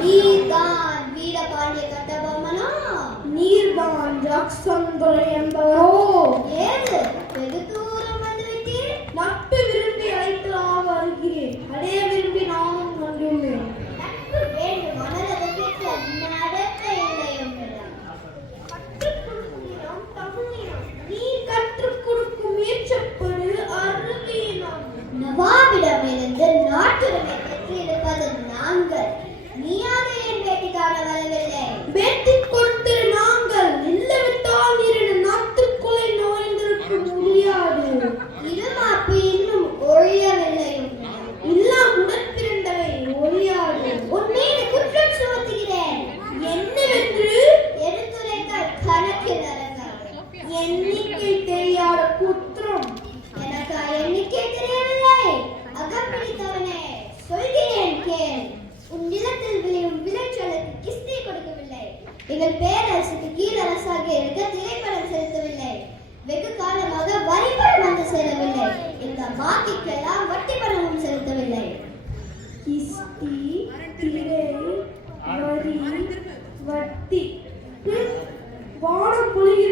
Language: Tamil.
நீதான் வீரபாண்டிய கட்டபொம்மனா? நீர்தான் ஜாக்சந்துரை என்பவரோ? ஏது வெகு தூரம் வந்துவிட்டீர்? நட்பு விரும்பி அழைத்து வருகிறேன். அடைய விரும்பி நானும் வந்துள்ளேன். நட்பு வேண்டும் மனதற்கு நடக்க இல்லையும். நீ கற்றுக் கொடுக்கும் முயற்சிப்பது அறிவீனம். நவாபிடமிருந்து நாட்டுரிமை பெற்று இருப்பது நாங்கள். நீயாக என் வேட்டைக்கான வரவில்லை. பேட்டி கொடுத்து நாங்கள் இல்லவிட்டால் இரண்டு நாட்டுக்குள்ளே நுழைந்திருக்க முடியாது. இருமாப்பு இன்னும் ஒழியவில்லை. எல்லாம் உடன்பிறந்தவை ஒழியாது. உன் மீது குற்றம் சுமத்துகிறேன். என்னவென்று? எடுத்துரைத்தால் கணக்கில் அடங்காது. எண்ணிக்கை தெரியாத குற்றம். எனக்கு எண்ணிக்கை தெரியவில்லை. அகம் பிடித்தவனே, சொல்கிறேன் கேள். உன் நிலத்தில் விளையும் விளைச்சலுக்கு கிஸ்தி கொடுக்கவில்லை. எங்கள் பேரரசுக்கு கீழரசாக இருக்க திரைப்படம் செலுத்தவில்லை. வெகு காலமாக வரி பணம் வந்து சேரவில்லை. இந்த பாக்கிக்கெல்லாம் வட்டி பணமும் செலுத்தவில்லை. கிஸ்தி, திரை, வரி, வட்டி. வானம் புலிய